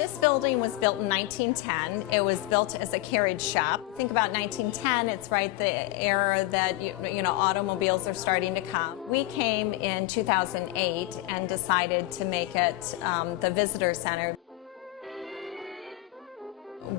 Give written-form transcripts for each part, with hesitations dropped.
This building was built in 1910. It was built as a carriage shop. Think about 1910, it's right the era that you know automobiles are starting to come. We came in 2008 and decided to make it the visitor center.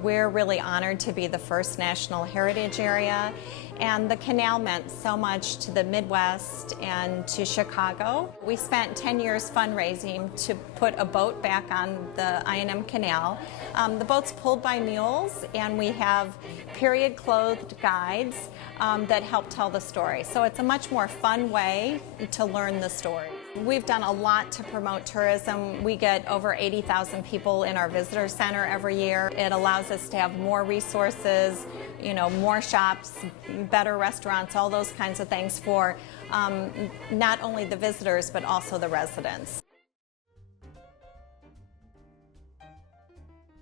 We're really honored to be the first National Heritage Area, and the canal meant so much to the Midwest and to Chicago. We spent 10 years fundraising to put a boat back on the I&M Canal. The boat's pulled by mules, and we have period-clothed guides that help tell the story. So it's a much more fun way to learn the story. We've done a lot to promote tourism. We get over 80,000 people in our visitor center every year. It allows us to have more resources, you know, more shops, better restaurants, all those kinds of things for not only the visitors but also the residents.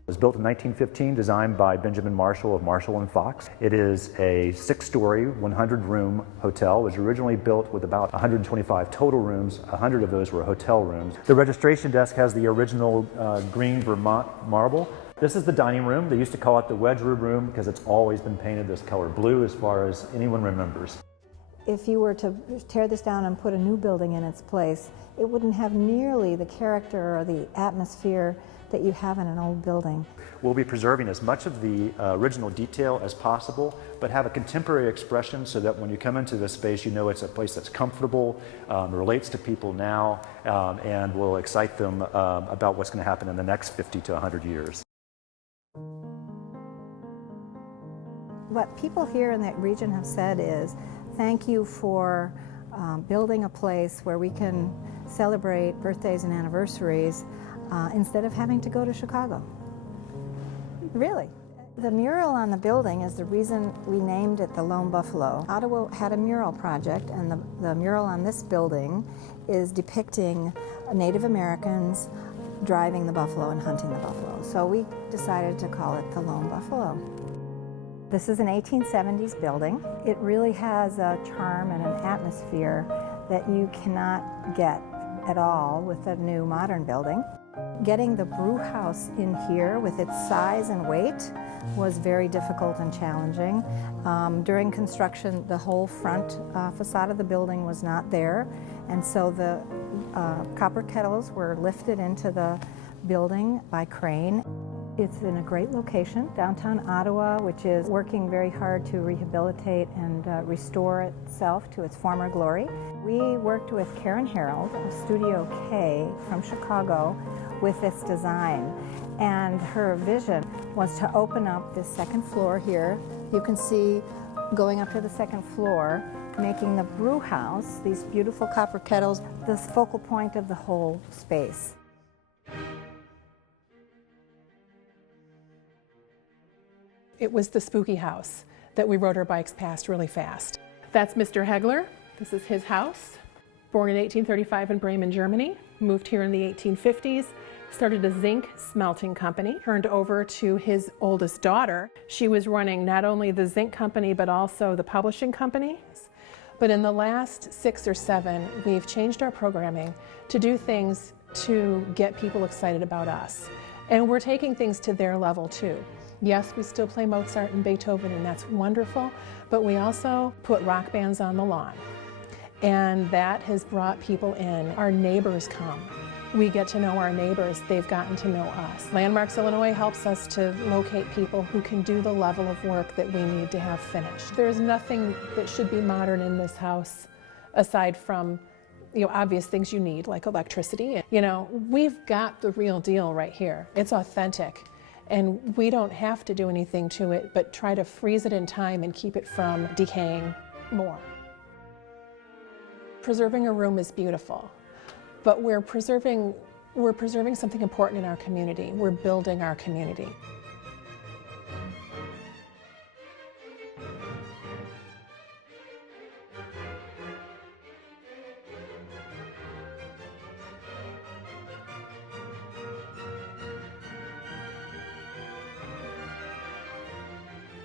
It was built in 1915, designed by Benjamin Marshall of Marshall & Fox. It is a 6-story, 100-room hotel. It was originally built with about 125 total rooms. 100 of those were hotel rooms. The registration desk has the original green Vermont marble. This is the dining room. They used to call it the Wedge Room because it's always been painted this color blue as far as anyone remembers. If you were to tear this down and put a new building in its place, it wouldn't have nearly the character or the atmosphere that you have in an old building. We'll be preserving as much of the original detail as possible, but have a contemporary expression so that when you come into this space, you know it's a place that's comfortable, relates to people now, and will excite them about what's going to happen in the next 50 to 100 years. What people here in that region have said is, thank you for building a place where we can celebrate birthdays and anniversaries instead of having to go to Chicago. Really. The mural on the building is the reason we named it the Lone Buffalo. Ottawa had a mural project, and the mural on this building is depicting Native Americans driving the buffalo and hunting the buffalo. So we decided to call it the Lone Buffalo. This is an 1870s building. It really has a charm and an atmosphere that you cannot get at all with a new modern building. Getting the brew house in here with its size and weight was very difficult and challenging. During construction, the whole front facade of the building was not there, and so the copper kettles were lifted into the building by crane. It's in a great location, downtown Ottawa, which is working very hard to rehabilitate and restore itself to its former glory. We worked with Karen Harold of Studio K from Chicago with this design, and her vision was to open up this second floor here. You can see going up to the second floor, making the brew house, these beautiful copper kettles, the focal point of the whole space. It was the spooky house that we rode our bikes past really fast. That's Mr. Hegler. This is his house. Born in 1835 in Bremen, Germany. Moved here in the 1850s. Started a zinc smelting company. Turned over to his oldest daughter. She was running not only the zinc company but also the publishing company. But in the last 6 or 7, we've changed our programming to do things to get people excited about us. And we're taking things to their level too. Yes, we still play Mozart and Beethoven, and that's wonderful, but we also put rock bands on the lawn. And that has brought people in. Our neighbors come. We get to know our neighbors. They've gotten to know us. Landmarks Illinois helps us to locate people who can do the level of work that we need to have finished. There's nothing that should be modern in this house aside from obvious things you need, like electricity. We've got the real deal right here. It's authentic. And we don't have to do anything to it, but try to freeze it in time and keep it from decaying more. Preserving a room is beautiful, but we're preserving something important in our community. We're building our community.